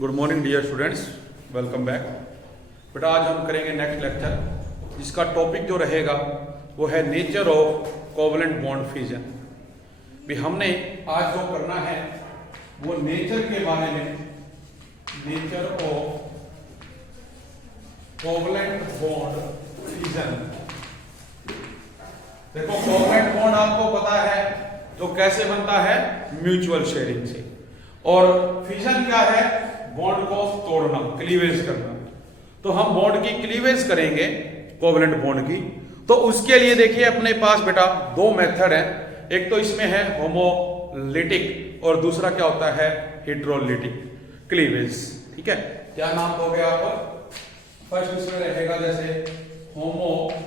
Good morning dear students, welcome back. बेटा आज हम करेंगे नेक्स्ट लेक्चर, जिसका टॉपिक जो रहेगा वो है nature of covalent bond fission. भी हमने आज जो करना है वो नेचर के बारे में, nature of covalent bond fission. देखो कोवलेंट बॉन्ड आपको पता है तो कैसे बनता है, म्यूचुअल शेयरिंग से। और फिजन क्या है, बॉन्ड को तोड़ना, क्लीवेज करना। तो हम बॉन्ड की क्लीवेज करेंगे, कोवलेंट बॉन्ड की। तो उसके लिए देखिए अपने पास बेटा दो मेथड है। एक तो इसमें है होमोलिटिक और दूसरा क्या होता है, हिड्रोलिटिक क्लीवेज। ठीक है, क्या नाम दोगे आप? फर्स्ट इसमें रहेगा जैसे होमोलाइटिक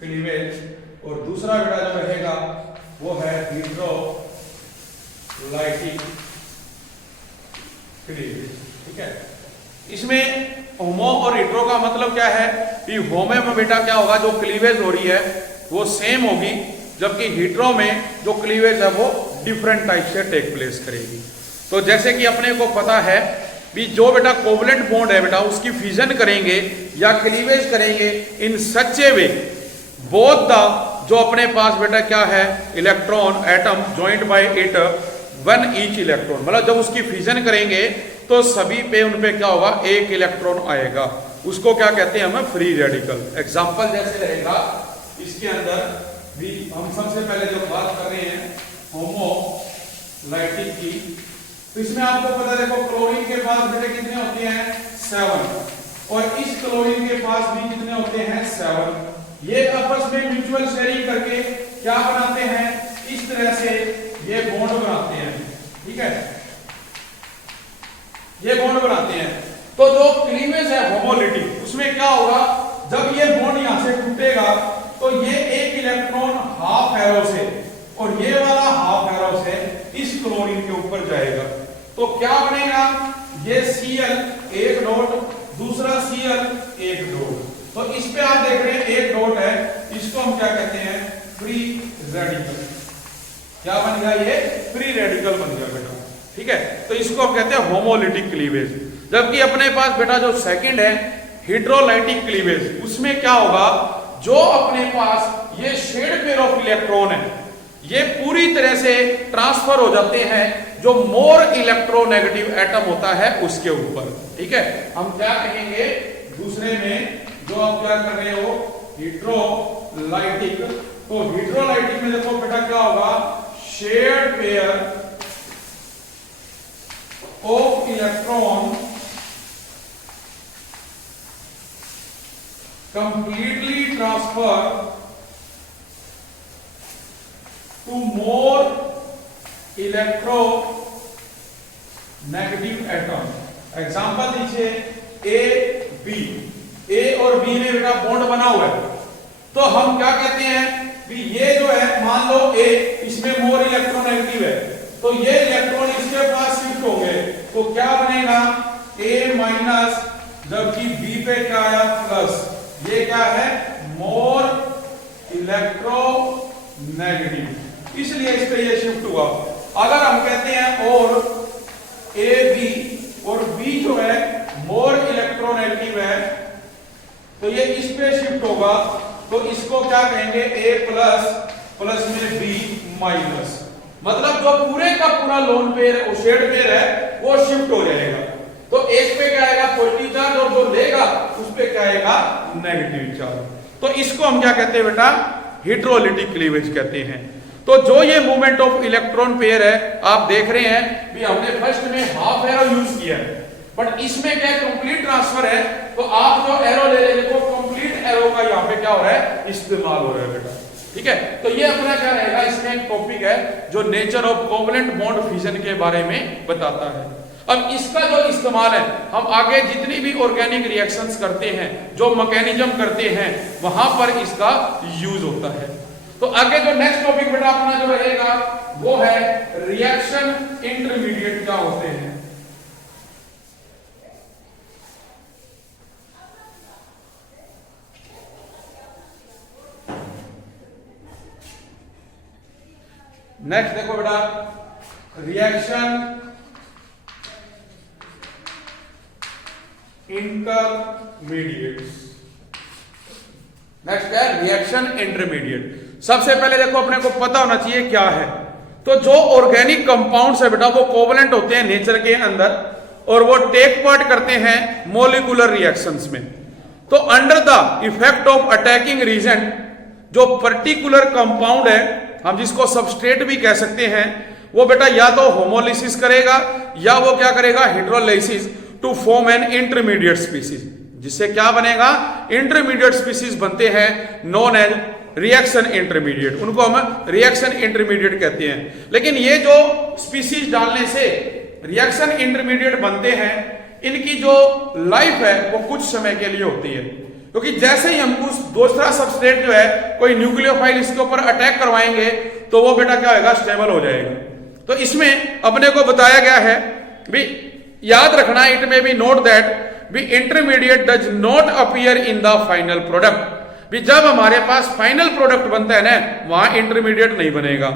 क्लीवेज और दूसरा बेटा जो रहेगा वो है हिड्रोलाइटिक क्लीवेज। ठीक है, इसमें होमो और हिड्रो का मतलब क्या है कि होमो में बेटा क्या होगा, जो क्लीवेज हो रही है वो सेम होगी, जबकि हिड्रो में जो क्लीवेज है वो डिफरेंट टाइप से टेक प्लेस करेगी। तो जैसे कि अपने को पता है भी जो बेटा कोवलेंट बॉन्ड है बेटा उसकी फिजन करेंगे या क्लीवेज करेंगे इन सच ए वे बोथ द, जो अपने पास बेटा क्या है, electron atom joint by it one each electron, मतलब जब उसकी फिजन करेंगे तो सभी पे उन पे क्या होगा, एक इलेक्ट्रॉन आएगा। उसको क्या कहते हैं, हमें फ्री रेडिकल। एग्जांपल जैसे रहेगा इसके अंदर भी, हम सबसे पहले जो बात कर रहे हैं होमोलाइटिक की, तो इसमें आपको पता है देखो क्लोरीन के पास बेटे कितने होते हैं, 7, और इस क्लोरीन के पास भी कितने होते हैं, 7। ये आपस में म्यूचुअल शेयरिंग करके क्या बनाते हैं, इस तरह से ये बॉन्ड बनाते हैं। ठीक है, ये बॉन्ड बनाते हैं। तो जो क्लीवेज है होमोलिटिक, उसमें क्या होगा, जब ये बॉन्ड यहां से टूटेगा तो ये एक इलेक्ट्रॉन हाफ एरो से और ये वाला हाफ एरो से इस क्लोरीन के ऊपर जाएगा। तो क्या बनेगा, ये Cl एक डॉट, दूसरा Cl एक डॉट। तो इस पे आप देख रहे हैं एक डॉट है, इसको हम क्या कहते हैं, फ्री रेडिकल। क्या बन गया, ये फ्री रेडिकल बन गया बेटा। ठीक है, तो इसको हम कहते हैं होमोलिटिक क्लीवेज। जबकि अपने पास बेटा जो सेकंड है हिड्रोलाइटिक क्लीवेज, उसमें क्या होगा, जो अपने पास ये शेड पेयर ऑफ इलेक्ट्रॉन है ये पूरी तरह से ट्रांसफर हो जाते हैं जो मोर इलेक्ट्रोनेगेटिव एटम होता है उसके ऊपर। ठीक है, हम क्या कहेंगे दूसरे में, जो आप क्या कर रहे हो, हिड्रोलाइटिक। तो हिड्रोलाइटिक में देखो बेटा क्या होगा, shared pair of electron completely transfer to more electro negative atom. Example दीजिए ए बी, ए और बी में बेटा बॉन्ड बना हुआ है, तो हम क्या कहते हैं कि ये जो है, मान लो ए, इसमें मोर इलेक्ट्रोनेगेटिव है, तो ये इलेक्ट्रॉन इसके पास शिफ्ट हो गए, तो क्या बनेगा, ए माइनस, जबकि बी पे क्या आया, प्लस। ये क्या है, मोर इलेक्ट्रोनेगेटिव, इसलिए इस पे ये शिफ्ट हुआ। अगर हम कहते हैं और ए बी और बी जो है मोर इलेक्ट्रोनेगेटिव है, तो ये इस पे शिफ्ट होगा, तो इसको क्या कहेंगे, ए प्लस, प्लस में बी माइनस। मतलब जो पूरे का पूरा लोन पेयर शेड पेयर है वो शिफ्ट हो जाएगा। तो एक पे क्या आएगा, पॉजिटिव चार्ज, और जो लेगा उस पे क्या आएगा, नेगेटिव चार्ज। तो इसको हम क्या कहते हैं बेटा, हिड्रोलिटिक क्लीवेज कहते हैं। तो जो ये मूवमेंट ऑफ इलेक्ट्रॉन पेयर है, आप देख रहे हैं भी हमने फर्स्ट में हाफ एरो यूज किया है, बट इसमें क्या कंप्लीट ट्रांसफर है। तो आप जो एरो ले रहे हो, कंप्लीट एरो का यहाँ पे क्या हो रहा है, इस्तेमाल हो रहा है बेटा। ठीक है, तो ये अपना क्या रहेगा, इसमें एक टॉपिक है जो nature of covalent bond fission के बारे में बताता है। अब इसका जो इस्तेमाल है, हम आगे जितनी भी ऑर्गेनिक रिएक्शंस करते हैं, जो मैकेनिज्म करते हैं, वहां पर इसका यूज होता है। तो आगे जो नेक्स्ट टॉपिक बेटा अपना जो रहेगा वो है रिएक्शन इंटरमीडिएट क्या होते हैं। नेक्स्ट देखो बेटा, रिएक्शन इंटरमीडिएट्स। नेक्स्ट है रिएक्शन इंटरमीडिएट। सबसे पहले देखो अपने को पता होना चाहिए क्या है। तो जो ऑर्गेनिक कंपाउंड्स है बेटा वो कोवलेंट होते हैं नेचर के अंदर और वो टेक पार्ट करते हैं मॉलिक्यूलर रिएक्शंस में। तो under the effect of attacking reagent जो पर्टिकुलर कंपाउंड है, हम जिसको सबस्ट्रेट भी कह सकते हैं, वो बेटा या तो होमोलिसिस करेगा या वो क्या करेगा hydrolysis to form an intermediate species, जिससे क्या बनेगा इंटरमीडिएट स्पीसीज बनते हैं नोन एज रिएक्शन इंटरमीडिएट। उनको हम रिएक्शन इंटरमीडिएट कहते हैं। लेकिन ये जो स्पीसीज डालने से रिएक्शन इंटरमीडिएट बनते हैं, इनकी जो लाइफ है वो कुछ समय के लिए होती है, क्योंकि जैसे ही हम कुछ दूसरा सबस्ट्रेट जो है कोई न्यूक्लियोफाइल इसके ऊपर अटैक करवाएंगे तो वो बेटा क्या होगा स्टेबल हो जाएगा। तो इसमें अपने को बताया गया है भी याद रखना, it may be note that be intermediate does not appear in the final product. भी जब हमारे पास फाइनल प्रोडक्ट बनता है ना वहां इंटरमीडिएट नहीं बनेगा।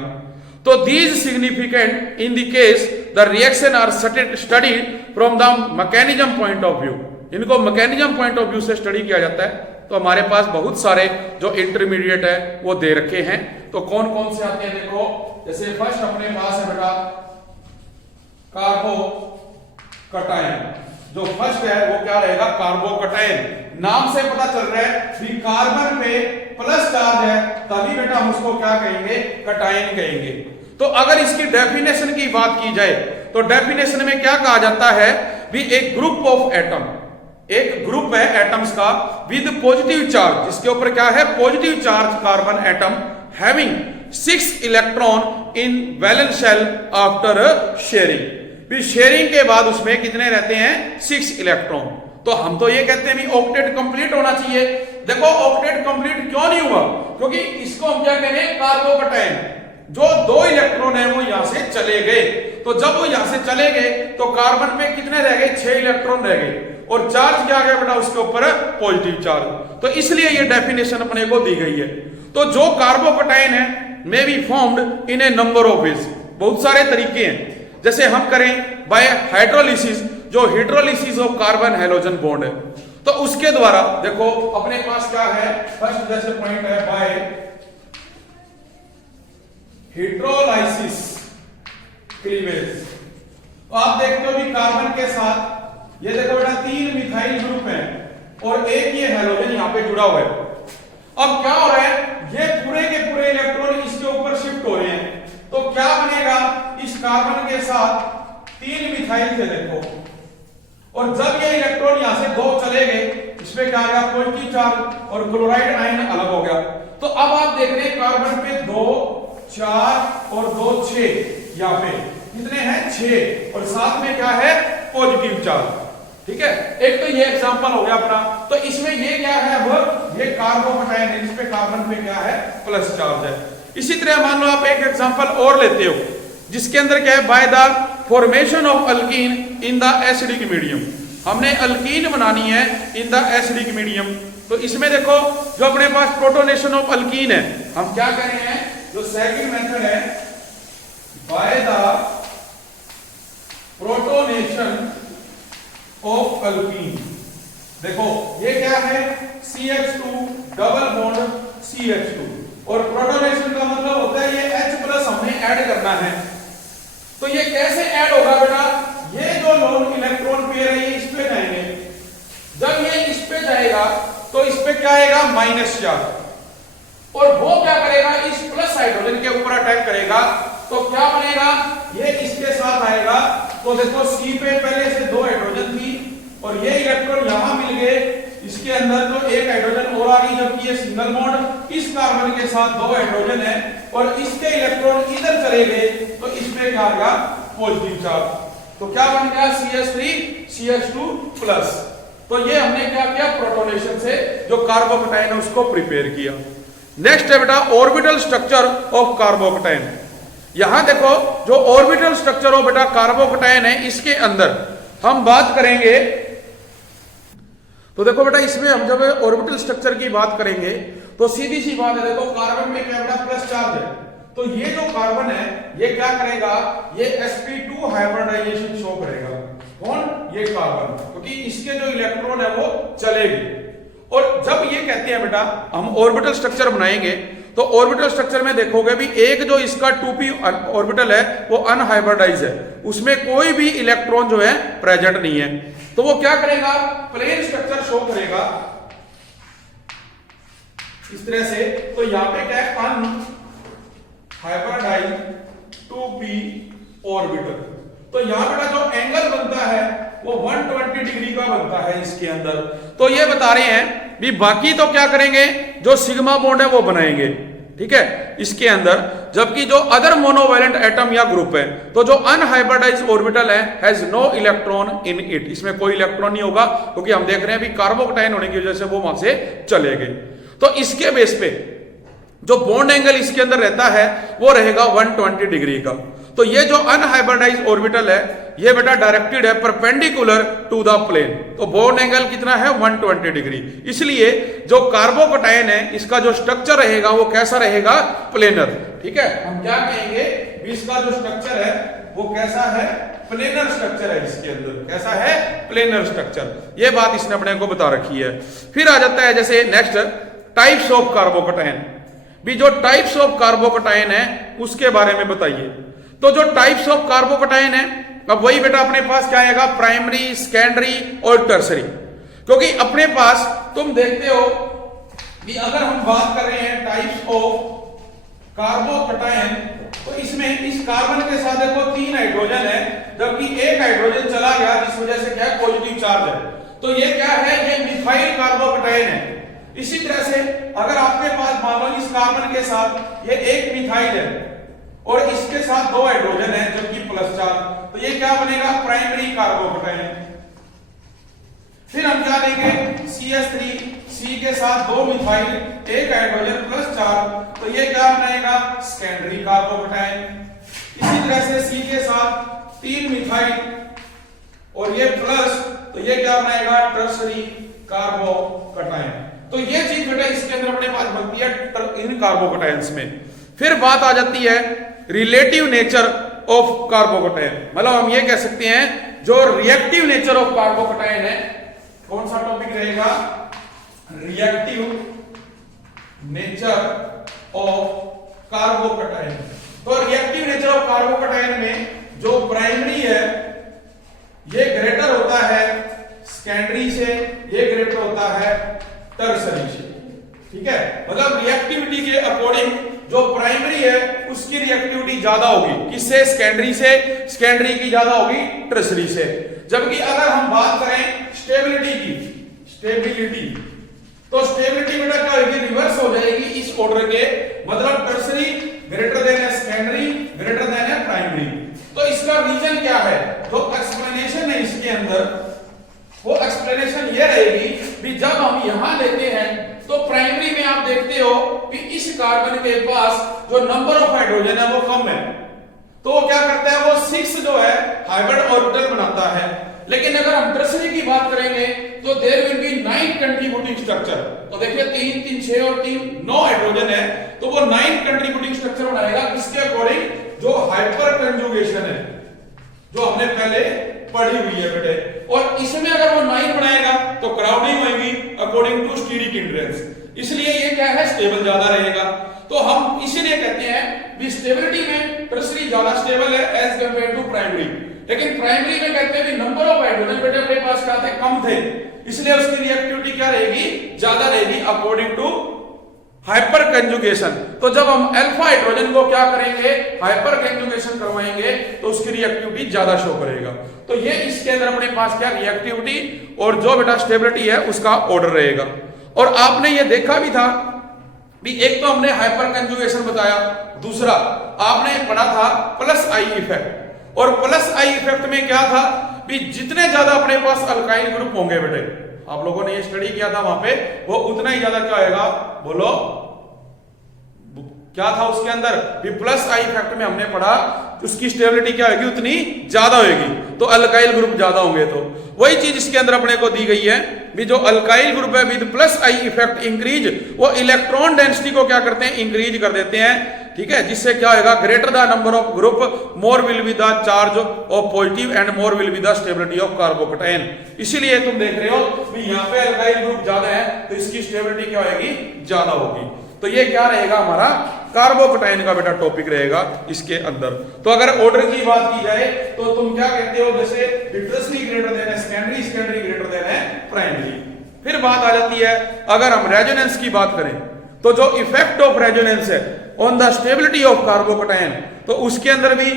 तो these significant in the case the reaction are studied from the mechanism point of view. इनको मैकेनिज्म पॉइंट ऑफ व्यू से स्टडी किया जाता है। तो हमारे पास बहुत सारे जो इंटरमीडिएट है वो दे रखे हैं। तो कौन कौन से आते हैं देखो, जैसे फर्स्ट अपने पास है बेटा कार्बोकटायन। जो फर्स्ट है वो क्या रहेगा कार्बोकटायन। नाम से पता चल रहा है कि कार्बन पे प्लस चार्ज है, तभी बेटा हम उसको क्या कहेंगे कटायन कहेंगे। तो अगर इसकी डेफिनेशन की बात की जाए तो डेफिनेशन में क्या कहा जाता है भी एक ग्रुप ऑफ एटम, एक ग्रुप है एटम्स का विद पॉजिटिव चार्ज, जिसके ऊपर क्या है positive charge carbon atom having 6 electron in valence shell after sharing. फिर शेयरिंग के बाद उसमें कितने रहते हैं 6 इलेक्ट्रॉन। तो हम तो ये कहते हैं भी ऑक्टेट कंप्लीट होना चाहिए। देखो ऑक्टेट कंप्लीट क्यों नहीं हुआ, क्योंकि इसको हम क्या कह रहे हैं कार्बोकटायन, जो 2 इलेक्ट्रॉन है वो यहां से चले गए। तो जब वो यहां से चले गए तो कार्बन पे कितने रह गए 6 इलेक्ट्रॉन रह गए और चार्ज क्या गया बेटा उसके ऊपर पॉजिटिव चार्ज। तो इसलिए ये डेफिनेशन अपने को दी गई है। तो जो कार्बोकटायन है may be formed in A number of ways, बहुत सारे तरीके हैं। जैसे हम करें बाय हाइड्रोलिसिस, जो hydrolysis of carbon halogen bond है, तो उसके द्वारा देखो अपने पास क्या है फर्स्ट जैसे पॉइंट है बाय हाइड्रोलाइसिस क्लीवेज। तो आप देखते हो कि कार्बन के साथ ये देखो बेटा 3 मिथाइल ग्रुप है और एक ये हैलोजन यहां पे जुड़ा हुआ है। अब क्या हो रहा है ये पूरे के पूरे इलेक्ट्रॉन इसके ऊपर शिफ्ट हो रहे हैं। तो क्या बनेगा इस कार्बन के साथ 3 मिथाइल थे देखो, और जब ये इलेक्ट्रॉन यहां से 2 चले गए इसमें क्या आ गया पॉजिटिव चार्ज और क्लोराइड आयन अलग हो गया। तो अब आप देख रहे हैं कार्बन पे 2 4 और 2 6, यहां पे कितने हैं 6 और साथ में क्या है पॉजिटिव चार्ज। ठीक है, एक तो ये एग्जांपल हो गया अपना। तो इसमें ये क्या है अब ये कार्बोकटायन है, इस पे कार्बन पे क्या है प्लस चार्ज है। इसी तरह मान लो आप एक एग्जांपल और लेते हो जिसके अंदर क्या है by the formation of alkyne in the acidic medium. हमने अल्कीन बनानी है इन द एसिडिक मीडियम। तो इसमें देखो जो अपने पास प्रोटोनेशन ऑफ अल्कीन है, हम क्या कर रहे हैं जो सेकंड मेथड है by the protonation of alkyne. देखो ये क्या है CH2 डबल बॉन्ड CH2 और प्रोटोनेशन का मतलब होता है ये H+ हमने ऐड करना है। तो ये कैसे ऐड होगा बेटा, ये जो लोन इलेक्ट्रॉन पेयर है ये इस पे जाएंगे, जब ये इस पे जाएगा तो इस पे क्या आएगा माइनस चार्ज और वो क्या करेगा इस प्लस हाइड्रोजन के ऊपर अटैक करेगा। तो क्या बनेगा ये इसके साथ आएगा। तो देखो C पे पहले से 2 हाइड्रोजन थी और ये इलेक्ट्रॉन यहां मिल गए इसके अंदर, तो एक हाइड्रोजन और आ गई, जबकि ये सिंगल बॉन्ड इस कार्बन के साथ 2 हाइड्रोजन है और इसके इलेक्ट्रॉन इधर चले गए तो इसमें क्या आ गया पॉजिटिव चार्ज। तो क्या बन गया CH3 CH2+। तो ये हमने क्या किया प्रोटोनेशन से जो कार्बोकटायन है उसको प्रिपेयर किया। नेक्स्ट है बेटा ऑर्बिटल स्ट्रक्चर ऑफ कार्बोकटायन। यहां देखो जो ऑर्बिटल स्ट्रक्चर ऑफ बेटा कार्बोकटायन है इसके अंदर हम बात करेंगे। तो देखो बेटा इसमें हम जब ऑर्बिटल स्ट्रक्चर की बात करेंगे तो सीधी सी बात है, देखो कार्बन में क्या बेटा प्लस चार्ज है तो ये जो कार्बन है ये क्या करेगा, ये sp2 हाइब्रिडाइजेशन शो करेगा। कौन, ये कार्बन, क्योंकि इसके जो इलेक्ट्रॉन है वो चलेगी। और जब ये कहते हैं बेटा हम ऑर्बिटल स्ट्रक्चर बनाएंगे, तो ऑर्बिटल स्ट्रक्चर में देखोगे भी एक जो इसका 2p ऑर्बिटल है वो अनहाइब्रिडाइज है, उसमें कोई भी इलेक्ट्रॉन जो है प्रेजेंट नहीं है। तो वो क्या करेगा, प्लेन स्ट्रक्चर शो करेगा इस तरह से। तो यहां पे क्या है, अनहाइब्रिडाइज 2p ऑर्बिटल। तो यहां पे जो एंगल बनता है वो 120 डिग्री का बनता है इसके अंदर। तो ये बता रहे हैं भी बाकी तो क्या करेंगे, जो सिग्मा बॉन्ड है वो बनाएंगे, ठीक है, इसके अंदर। जबकि जो अदर मोनोवैलेंट एटम या ग्रुप है, तो जो अनहाइब्रिडाइज्ड ऑर्बिटल है has no electron in it, इसमें कोई इलेक्ट्रॉन नहीं होगा, क्योंकि हम देख रहे हैं भी कार्बोकटाइन होने की वजह से वो वहां से चले गए। तो इसके बेस पे जो बॉन्ड एंगल इसके अंदर रहता है वो रहेगा 120 डिग्री का। तो ये जो अनहाइब्रिडाइज्ड ऑर्बिटल है ये बेटा डायरेक्टेड है परपेंडिकुलर टू द प्लेन, तो बॉन्ड एंगल कितना है 120 डिग्री। इसलिए जो कार्बोकटायन है इसका जो स्ट्रक्चर रहेगा वो कैसा रहेगा, प्लेनर, ठीक है। हम क्या कहेंगे, इसका जो स्ट्रक्चर है वो कैसा है, प्लेनर स्ट्रक्चर है इसके अंदर, कैसा है, प्लेनर स्ट्रक्चर। ये बात इसने अपने को बता रखी है। फिर आ जाता है जैसे नेक्स्ट टाइप्स ऑफ कार्बोकटायन, भी जो टाइप्स ऑफ कार्बोकटायन है उसके बारे में बताइए। तो जो टाइप्स ऑफ कार्बोकटायन है, अब वही बेटा अपने पास क्या आएगा, प्राइमरी, सेकेंडरी और टर्सरी। क्योंकि अपने पास तुम देखते हो कि अगर हम बात कर रहे हैं टाइप्स ऑफ कार्बोकटायन, तो इसमें इस कार्बन के साथ देखो 3 हाइड्रोजन है, जबकि एक हाइड्रोजन चला गया जिस वजह से क्या है, पॉजिटिव चार्ज है। तो ये क्या है, ये मिथाइल कार्बोकटायन है। इसी तरह से अगर आपके पास मान लो इस कार्बन के साथ ये एक मिथाइल है और इसके साथ 2 हाइड्रोजन है जबकि प्लस चार्ज, तो ये क्या बनेगा, प्राइमरी कार्बोकटायन। फिर हम क्या लेंगे, CH3, C के साथ 2 मिथाइल, 1 हाइड्रोजन प्लस चार्ज, तो ये क्या बनाएगा, सेकेंडरी कार्बोकटायन। इसी तरह से C के साथ 3 मिथाइल और ये प्लस, तो ये क्या बनाएगा, टर्सरी कार्बोकटायन। तो ये चीज बेटा इसके अंदर अपने पास बनती है इन कार्बोकटायंस में। फिर बात आ जाती है रिलेटिव नेचर ऑफ कार्बोकटायन, मतलब हम ये कह सकते हैं जो रिएक्टिव नेचर ऑफ कार्बोकटायन है, कौन सा टॉपिक रहेगा, रिएक्टिव नेचर ऑफ कार्बोकटायन। तो रिएक्टिव नेचर ऑफ कार्बोकटायन में जो प्राइमरी है ये ग्रेटर होता है सेकेंडरी से, ये ग्रेटर होता है टर्सरी से, ठीक है। मतलब रिएक्टिविटी के अकॉर्डिंग जो प्राइमरी है उसकी रिएक्टिविटी ज्यादा होगी, किससे, सेकेंडरी से, सेकेंडरी की ज्यादा होगी टर्सरी से। जबकि अगर हम बात करें स्टेबिलिटी की, स्टेबिलिटी, तो स्टेबिलिटी बेटा क्या होगी, रिवर्स हो जाएगी इस ऑर्डर के, मतलब टर्सरी ग्रेटर देन है सेकेंडरी, ग्रेटर देन है प्राइमरी। तो इसका रीजन क्या है, जो एक्सप्लेनेशन है इसके अंदर, वो एक्सप्लेनेशन ये रहेगी कि जब हम यहां लेते हैं तो प्राइमरी में आप देखते हो कि इस कार्बन के पास जो नंबर ऑफ हाइड्रोजन है वो कम है, तो वो क्या करता है, वो 6 जो है हाइब्रिड ऑर्बिटल बनाता है। लेकिन अगर हम टर्सरी की बात करेंगे तो there will be 9 contributing structure. तो देखिए 3 3 6 और 3 9 हाइड्रोजन है, तो वो 9 कंट्रीब्यूटिंग स्ट्रक्चर बनाएगा, किसके अकॉर्डिंग, जो हाइपर कंजुगेशन है जो हमने पहले पढ़ी हुई है बेटे। और इसमें अगर वो 9 बनाएगा तो क्राउडिंग होगी अकॉर्डिंग टू स्टीरिक हिंड्रेंस, इसलिए ये क्या है, स्टेबल ज्यादा रहेगा। तो हम इसीलिए कहते हैं भी स्टेबिलिटी में टर्सरी ज्यादा स्टेबल है एज कंपेयर टू प्राइमरी। लेकिन प्राइमरी में कहते हैं भी नंबर ऑफ हाइड्रोजन बेटे अपने पास क्या थे, कम थे, इसलिए उसकी रिएक्टिविटी क्या रहेगी, ज्यादा रहेगी अकॉर्डिंग टू हाइपर कंजुगेशन। तो जब हम अल्फा हाइड्रोजन को क्या करेंगे, हाइपर कंजुगेशन करवाएंगे तो उसकी रिएक्टिविटी ज्यादा शो करेगा। तो ये इसके अंदर अपने पास क्या, रिएक्टिविटी और जो बेटा स्टेबिलिटी है उसका ऑर्डर रहेगा। और आपने ये देखा भी था भी, एक तो हमने हाइपर कंजुगेशन बताया, दूसरा आपने पढ़ा था प्लस आई इफेक्ट। और प्लस आई इफेक्ट में क्या था भी, जितने ज्यादा अपने पास अल्काइल ग्रुप होंगे बेटे, आप लोगों ने ये स्टडी किया था वहां पे, वो उतना ही ज्यादा क्या होगा, बोलो, क्या था उसके अंदर भी प्लस आई इफेक्ट में हमने पढ़ा उसकी स्टेबिलिटी क्या होगी उतनी ज्यादा होगी, तो अल्काइल ग्रुप ज्यादा होंगे। तो वही चीज इसके अंदर अपने को दी गई है भी जो अल्काइल ग्रुप है with plus I effect increase, वो इलेक्ट्रॉन डेंसिटी को क्या करते हैं इंक्रीज कर देते हैं, ठीक है, जिससे क्या होगा greater the number of group more will be the charge of positive and more will be the stability of कार्बोकटाइन। इसीलिए तुम देख रहे हो भी यहाँ पे अल्काइल ग्रुप ज्यादा है तो इसकी स्टेबिलिटी क्या होगी ज्यादा होगी। तो ये क्या रहेगा हमारा कार्बोकटाइन का बेटा टॉपिक रहेगा इसके अंदर। तो अगर ऑर्डर की बात की जाए तो तुम क्या कहते हो जैसे टर्शियरी ग्रेटर देन है सेकेंडरी, सेकेंडरी ग्रेटर देन है प्राइमरी। फिर बात आ जाती है अगर हम रेजोनेंस की बात करें तो जो इफेक्ट ऑफ रेजोनेंस है ऑन द स्टेबिलिटी ऑफ कार्बोकटाइन, तो उसके अंदर भी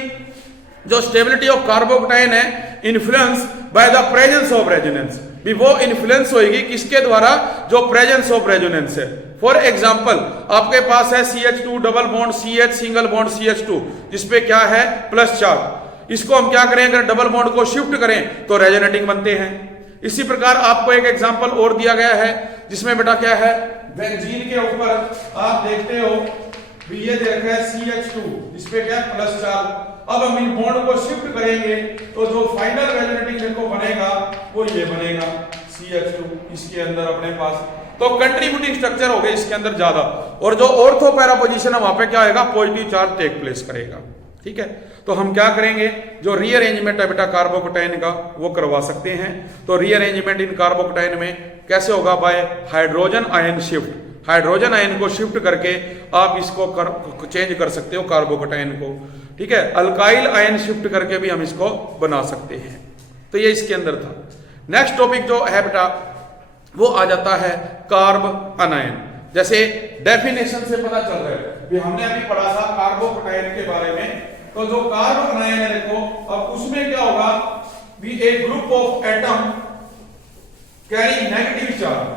जो स्टेबिलिटी ऑफ कार्बोकटाइन है influence by the presence of resonance, भी वो इन्फ्लुएंस होगी किसके द्वारा जो प्रेजेंस ऑफ रेजोनेंस है। फॉर एग्जाम्पल आपके पास है CH2 double bond CH single bond CH2 जिसपे क्या है प्लस चार्ज, इसको हम क्या करें अगर डबल बॉन्ड को शिफ्ट करें तो रेजोनेटिंग बनते हैं। इसी प्रकार आपको एक एग्जांपल और दिया गया है जिसमें बेटा क्या है बेंजीन के ऊपर आप देखते हो ये दे रखा है CH2 जिसपे क्या है प्लस चार्ज। अब हम इन बॉन्ड को शिफ्ट करेंगे तो जो फाइनल रेजोनेटिंग देखो बनेगा वो ये बनेगा CH2 इसके अंदर अपने पास, तो कंट्रीब्यूटिंग स्ट्रक्चर हो गया इसके अंदर ज्यादा, और जो ऑर्थो पैरा पोजीशन है वहां पे क्या होगा पॉजिटिव चार्ज टेक प्लेस करेगा, ठीक है। तो हम क्या करेंगे जो रीअरेंजमेंट है बेटा कार्बोकटाइन का वो करवा सकते हैं। तो रीअरेंजमेंट इन कार्बोकटाइन में कैसे होगा bye hydrogen ion shift, hydrogen ion को शिफ्ट करके आप इसको चेंज कर सकते हो कार्बोकटाइन को, ठीक है। अल्काइल आयन शिफ्ट करके भी हम इसको बना सकते हैं। तो ये इसके अंदर था। नेक्स्ट टॉपिक जो है बेटा वो आ जाता है कार्ब अनायन। जैसे डेफिनेशन से पता चल रहा है कि हमने अभी पढ़ा था कार्बोकटाइन के बारे में, तो जो कार्ब अनायन है देखो अब उसमें क्या होगा भी एक group of atom carry negative charge,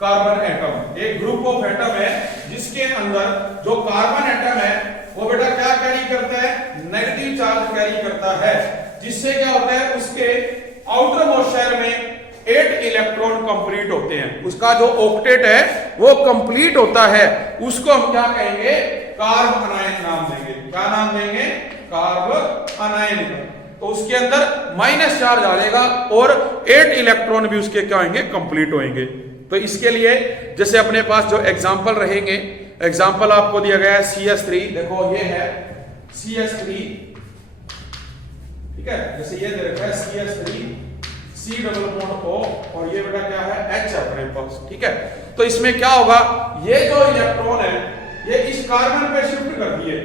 carbon atom एक ग्रुप ऑफ एटम है जिसके अंदर जो कार्बन एटम है वो बेटा क्या कैरी करता है नेगेटिव चार्ज कैरी करता है, जिससे क्या होता है उसके आउटर मोस्ट शेल में 8 इलेक्ट्रॉन कंप्लीट होते हैं, उसका जो ऑक्टेट है वो कंप्लीट होता है, उसको हम क्या कहेंगे कार्ब अनायन नाम देंगे। क्या नाम देंगे कार्ब अनायन। तो उसके अंदर माइनस चार्ज आ जाएगा और 8 इलेक्ट्रॉन भी उसके क्या होंगे कंप्लीट होंगे। तो इसके लिए जैसे अपने पास जो एग्जांपल रहेंगे, एग्जांपल आपको दिया गया है CH3, देखो ये है CH3, ठीक है, जैसे ये दे रखा है CH3 C double bond O और ये बेटा क्या है H अपने पास, ठीक है। तो इसमें क्या होगा ये जो इलेक्ट्रॉन है ये इस कार्बन पे शिफ्ट कर दिए,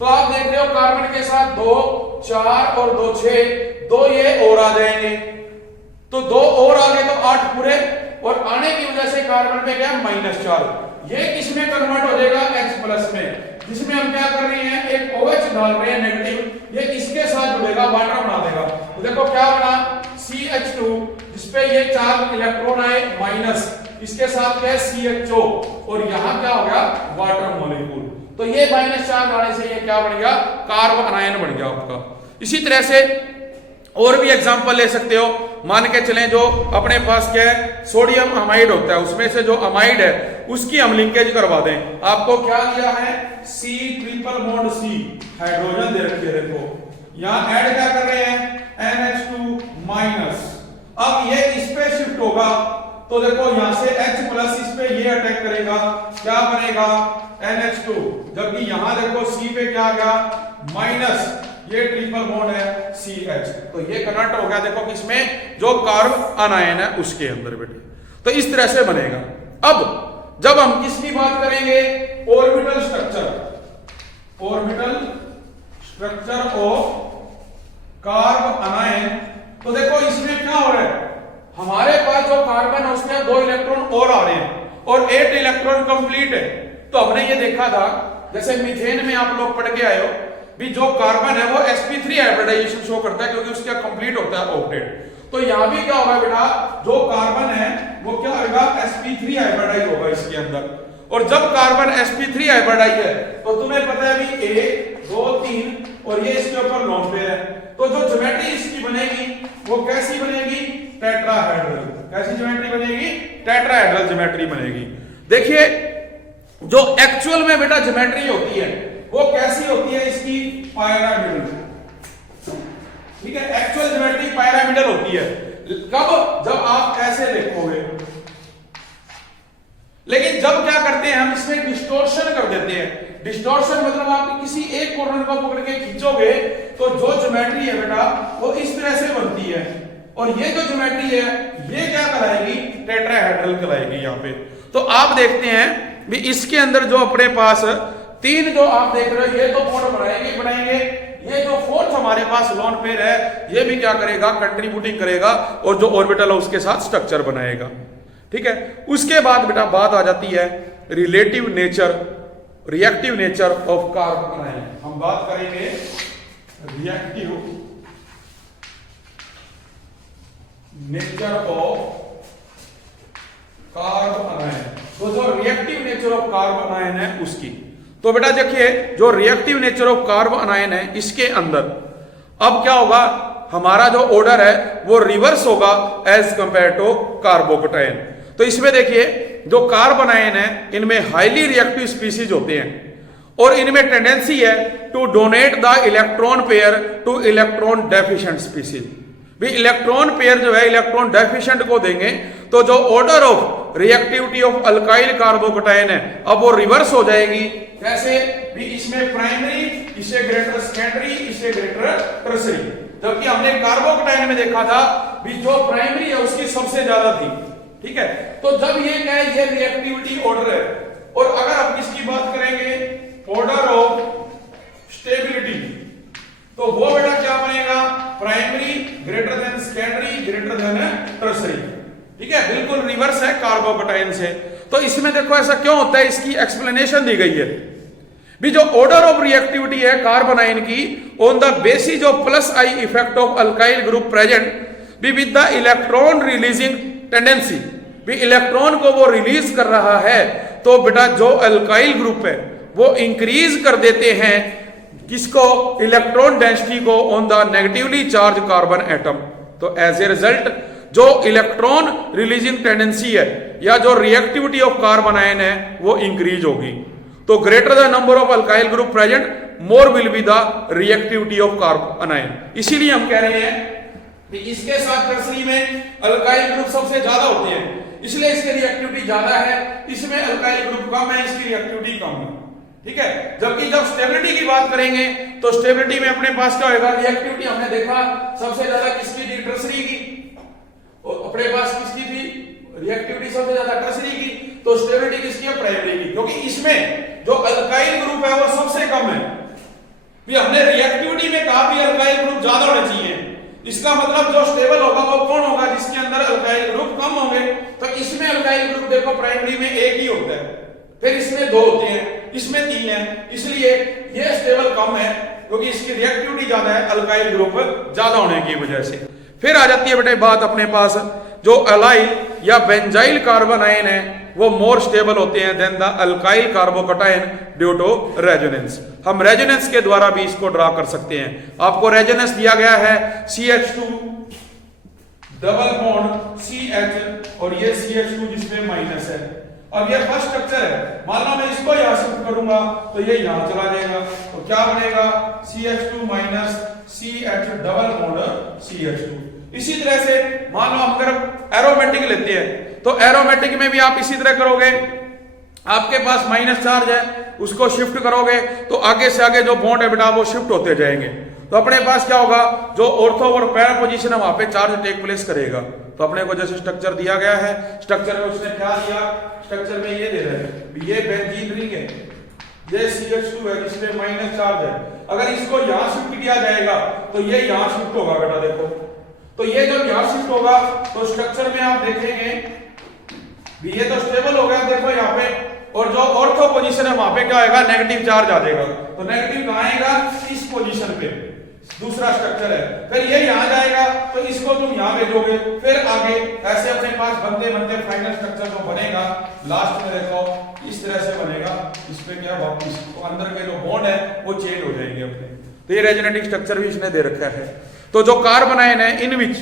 तो आप देख रहे हो कार्बन के साथ 2 4 और 2 6, 2 ये और आ जाएंगे, तो 2 और आ गए तो 8 पूरे, और आने की वजह से कार्बन पे क्या माइनस चार्ज, ये किसमें कन्वर्ट हो जाएगा H प्लस में, जिसमें हम क्या कर रहे हैं एक OH डाल रहे हैं नेगेटिव, ये इसके साथ जुड़ेगा वाटर बना देगा। तो देखो क्या बना CH2 जिसपे ये 4 इलेक्ट्रॉन आए माइनस, इसके साथ क्या है CHO और यहां क्या हो गया वाटर मॉलिक्यूल, तो ये माइनस चार्ज आने से ये क्या बन गया कार्ब अनायन बन गया आपका। इसी तरह से और भी एग्जांपल ले सकते हो, मान के चलें जो अपने पास क्या है सोडियम अमाइड होता है, उसमें से जो अमाइड है उसकी हम लिंकेज करवा दें। आपको क्या दिया है C triple bond C hydrogen दे रखी है, देखो यहां ऐड क्या कर रहे हैं NH2 माइनस, अब ये इस पे शिफ्ट होगा तो देखो यहां से H प्लस इस पे ये अटैक करेगा, क्या बनेगा NH2, जबकि यहां देखो C पे क्या आ गया माइनस, ये ट्रिपल बॉन्ड है CH, तो ये कनेक्ट हो गया देखो किसमें जो कार्ब अनायन है उसके अंदर बेटे। तो इस तरह से बनेगा। अब जब हम किसकी बात करेंगे orbital structure, orbital structure of carb अनायन, तो देखो इसमें क्या हो रहा है हमारे पास जो कार्बन है उसमें 2 इलेक्ट्रॉन और आ रहे हैं और 8 इलेक्ट्रॉन कंप्लीट है। तो हमने ये देखा था जैसे मीथेन में आप लोग पढ़ के आए हो भी जो कार्बन है वो sp3 हाइब्रिडाइजेशन शो करता है क्योंकि उसका कंप्लीट होता है ऑक्टेट। तो यहां भी क्या होगा बेटा जो कार्बन है वो क्या होगा sp3 हाइब्रिडाइज होगा इसके अंदर, और जब कार्बन sp3 हाइब्रिडाइज है तो तुम्हें पता है भी 1 2 3 और ये इसके ऊपर लोन पेयर है, तो जो ज्योमेट्री इसकी बनेगी वो कैसी बनेगी टेट्राहेड्रल, कैसी ज्योमेट्री बनेगी टेट्राहेड्रल ज्योमेट्री बनेगी। देखिए जो एक्चुअल में बेटा ज्योमेट्री होती है वो कैसी होती है, इसकी पिरामिडल, ठीक है, एक्चुअल ज्योमेट्री पिरामिडल होती है। कब? जब आप ऐसे देखोगे। लेकिन जब क्या करते हैं हम इसमें डिस्टॉर्शन कर देते हैं। डिस्टॉर्शन मतलब आप किसी एक कॉर्नर को पकड़ के खींचोगे तो जो ज्योमेट्री है बेटा वो इस तरह से बनती है, और ये जो ज्योमेट्री है ये क्या कहलाएगी, टेट्राहेड्रल कहलाएगी यहाँ पे। तो आप देखते हैं भी इसके अंदर जो अपने पास तीन जो आप देख रहे हो ये तो कोण बनाएंगे, ये जो फोर्थ हमारे पास लोन पेयर है ये भी क्या करेगा, कंट्रीब्यूटिंग करेगा, और जो ऑर्बिटल है उसके साथ स्ट्रक्चर बनाएगा, ठीक है। उसके बाद बेटा बात आ जाती है relative nature, reactive nature of carb ion. हम बात करेंगे reactive nature of carb ion. तो जो reactive nature of carb ion है उसकी, तो बेटा देखिए जो reactive nature of carb ion है इसके अंदर अब क्या होगा, हमारा जो ऑर्डर है वो रिवर्स होगा एज कंपेयर टू कार्बोकेटायन। तो इसमें देखिए जो कार्बन आयन है इनमें हाईली रिएक्टिव स्पीसीज होते हैं और इनमें टेंडेंसी है to donate the electron pair to electron deficient species. भी इलेक्ट्रॉन पेयर जो है इलेक्ट्रॉन डेफिशिएंट को देंगे तो जो order of reactivity of alkyl carbocation है अब वो रिवर्स हो जाएगी। कैसे? भी इसमें प्राइमरी, इसे ग्रेटर सेकेंडरी, इसे ग्रेटर टर्सरी। जबकि हमने कार्बोकेटायन में देखा था भी जो प्राइमरी है उसकी सबसे ज्यादा थी, ठीक है। तो जब ये क्या है, ये रिएक्टिविटी ऑर्डर है, और अगर हम किसकी बात करेंगे, ऑर्डर ऑफ स्टेबिलिटी, तो वो बेटा क्या बनेगा, primary greater than secondary greater than tertiary, ठीक है। बिल्कुल रिवर्स है कार्बोकेटायन से। तो इसमें देखो ऐसा क्यों होता है, इसकी एक्सप्लेनेशन दी गई है। भी जो ऑर्डर ऑफ रिएक्टिविटी है कार्बन आयन की on the basis of plus I effect of alkyl group present भी with the electron releasing tendency, भी इलेक्ट्रॉन को वो रिलीज कर रहा है तो बेटा जो अल्काइल ग्रुप है वो इंक्रीज कर देते हैं किसको, इलेक्ट्रॉन डेंसिटी को on the negatively charge carbon atom. तो एज ए रिजल्ट जो इलेक्ट्रॉन रिलीजिंग टेंडेंसी है या जो रिएक्टिविटी ऑफ कार्बन आयन है वो इंक्रीज होगी। तो greater the number of alkyl group present more will be the reactivity of carbon ion. इसीलिए हम कह रहे हैं कि इसके साथ टर्सरी में अल्काइल ग्रुप सबसे ज्यादा होते हैं, इसलिए इसकी रिएक्टिविटी ज्यादा है, इसमें अल्काइल ग्रुप कम है, इसकी रिएक्टिविटी कम है, ठीक है। जबकि जब स्टेबिलिटी की बात करेंगे तो स्टेबिलिटी में अपने पास क्या होगा, रिएक्टिविटी हमने देखा सबसे ज्यादा किसकी थी, टर्सरी की, और अपने पास किसकी थी, रिएक्टिविटी सबसे ज्यादा टर्सरी की। तो स्टेबिलिटी किसकी है, प्राइमरी की, क्योंकि इसमें जो अल्काइल ग्रुप है वो सबसे कम है। भी हमने रिएक्टिविटी में कहा भी अल्काइल ग्रुप ज्यादा होना चाहिए, इसका मतलब जो स्टेबल होगा वो कौन होगा, जिसके अंदर अल्काइल ग्रुप कम होंगे। तो इसमें अल्काइल ग्रुप देखो प्राइमरी में एक ही होता है, फिर इसमें दो होते हैं, इसमें तीन है, इसलिए ये स्टेबल कम है क्योंकि इसकी रिएक्टिविटी ज्यादा है अल्काइल ग्रुप ज्यादा होने की वजह से। फिर आ जाती है बेटे बात अपने पास जो अलाइल या बेंजाइल कार्बन आयन है वो मोर स्टेबल होते हैं then the alkyl carbocation due to resonance. हम रेजोनेंस के द्वारा भी इसको ड्रा कर सकते हैं। आपको रेजोनेंस दिया गया है CH2 डबल बॉन्ड CH और ये CH2 जिसमें माइनस है। अब ये फर्स्ट स्ट्रक्चर है, मान लो मैं इसको यहां शिफ्ट करूंगा तो ये यहां चला जाएगा, तो क्या बनेगा CH2 minus CH double bond CH2। इसी तरह से मान लो हम अगर एरोमेटिक लेते हैं तो एरोमेटिक में भी आप इसी तरह करोगे, आपके पास माइनस चार्ज है उसको शिफ्ट करोगे तो आगे से आगे जो बॉन्ड है बेटा वो शिफ्ट होते जाएंगे। तो अपने पास क्या होगा, जो ऑर्थो और पैरा पोजीशन है वहां पे चार्ज टेक प्लेस करेगा। तो अपने को जैसे स्ट्रक्चर दिया गया है, स्ट्रक्चर में उसने क्या दिया, स्ट्रक्चर में ये दे रहे हैं ये बेंजीन रिंग है, ये CH2 है जिसमें माइनस चार्ज है। अगर इसको यहां शिफ्ट किया जाएगा तो ये यहां शिफ्ट होगा बेटा, देखो तो ये जब यहां शिफ्ट होगा तो स्ट्रक्चर में आप देखेंगे भी ये तो स्टेबल हो गया, देखो यहाँ पे, और जो ऑर्थो पोजीशन है वहां पे क्या आएगा, नेगेटिव चार्ज आ जाएगा। तो नेगेटिव कहां आएगा, इस पोजीशन पे, दूसरा स्ट्रक्चर है। फिर ये यहां जाएगा तो इसको तुम यहां भेजोगे, फिर आगे ऐसे अपने पास बनते बनते फाइनल स्ट्रक्चर जो बनेगा लास्ट में देखो इस तरह से बनेगा। इस पे क्या वापस तो अंदर के जो बॉन्ड है वो चेंज हो जाएंगे अपने। तो ये रेजोनेटिक स्ट्रक्चर भी इसने दे रखा है। तो जो कार्बन आयन है इन विच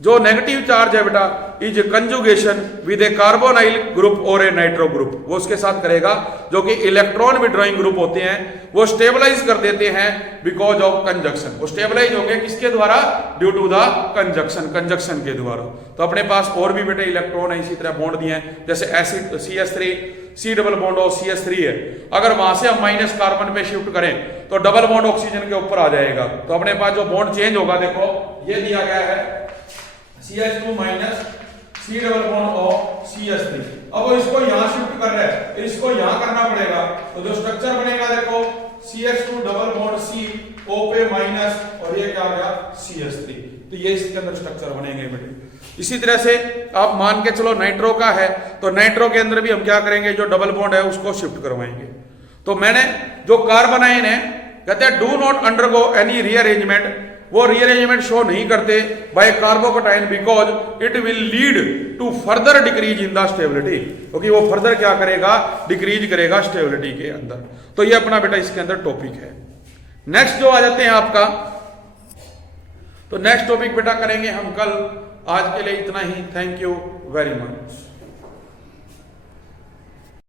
जो नेगेटिव चार्ज है बेटा is conjugation with A carbonyl group और ए नाइट्रो ग्रुप, वो उसके साथ करेगा, जो कि इलेक्ट्रॉन विड्रॉइंग ग्रुप होते हैं, वो स्टेबलाइज कर देते हैं बिकॉज ऑफ कंजक्शन। वो स्टेबलाइज होंगे किसके द्वारा? ड्यू टू द कंजक्शन के द्वारा। तो अपने पास और भी बेटे इलेक्ट्रॉन है इसी तरह बॉन्ड दिए हैं, जैसे acid CH3 C double bond और CH3 है, अगर वहां से हम माइनस कार्बन पे शिफ्ट करें तो डबल बॉन्ड ऑक्सीजन के ऊपर आ जाएगा। तो अपने पास जो बॉन्ड चेंज होगा, देखो ये दिया गया है CH2 minus C double bond और CH3। अब वो इसको यहां शिफ्ट कर रहा है तो इसको यहां करना पड़ेगा, तो जो स्ट्रक्चर बनेगा देखो CH2 double bond C O पे माइनस और ये क्या आ गया CH3। तो ये इसके अंदर स्ट्रक्चर बनेंगे बेटे। इसी तरह से आप मान के चलो नाइट्रो का है, तो नाइट्रो के अंदर भी हम क्या करेंगे, जो डबल बॉन्ड है उसको शिफ्ट करवाएंगे। तो मैंने जो कार्बन आयन है कहते हैं do not undergo any rearrangement, वो रीअरेंजमेंट शो नहीं करते by carbocation because it will lead to further decrease in the stability, क्योंकि वो फर्दर क्या करेगा, डिक्रीज करेगा स्टेबिलिटी के अंदर। तो ये अपना बेटा इसके अंदर टॉपिक है। नेक्स्ट जो आ जाते हैं आपका, तो नेक्स्ट टॉपिक बेटा करेंगे हम कल। आज के लिए इतना ही। Thank you very much.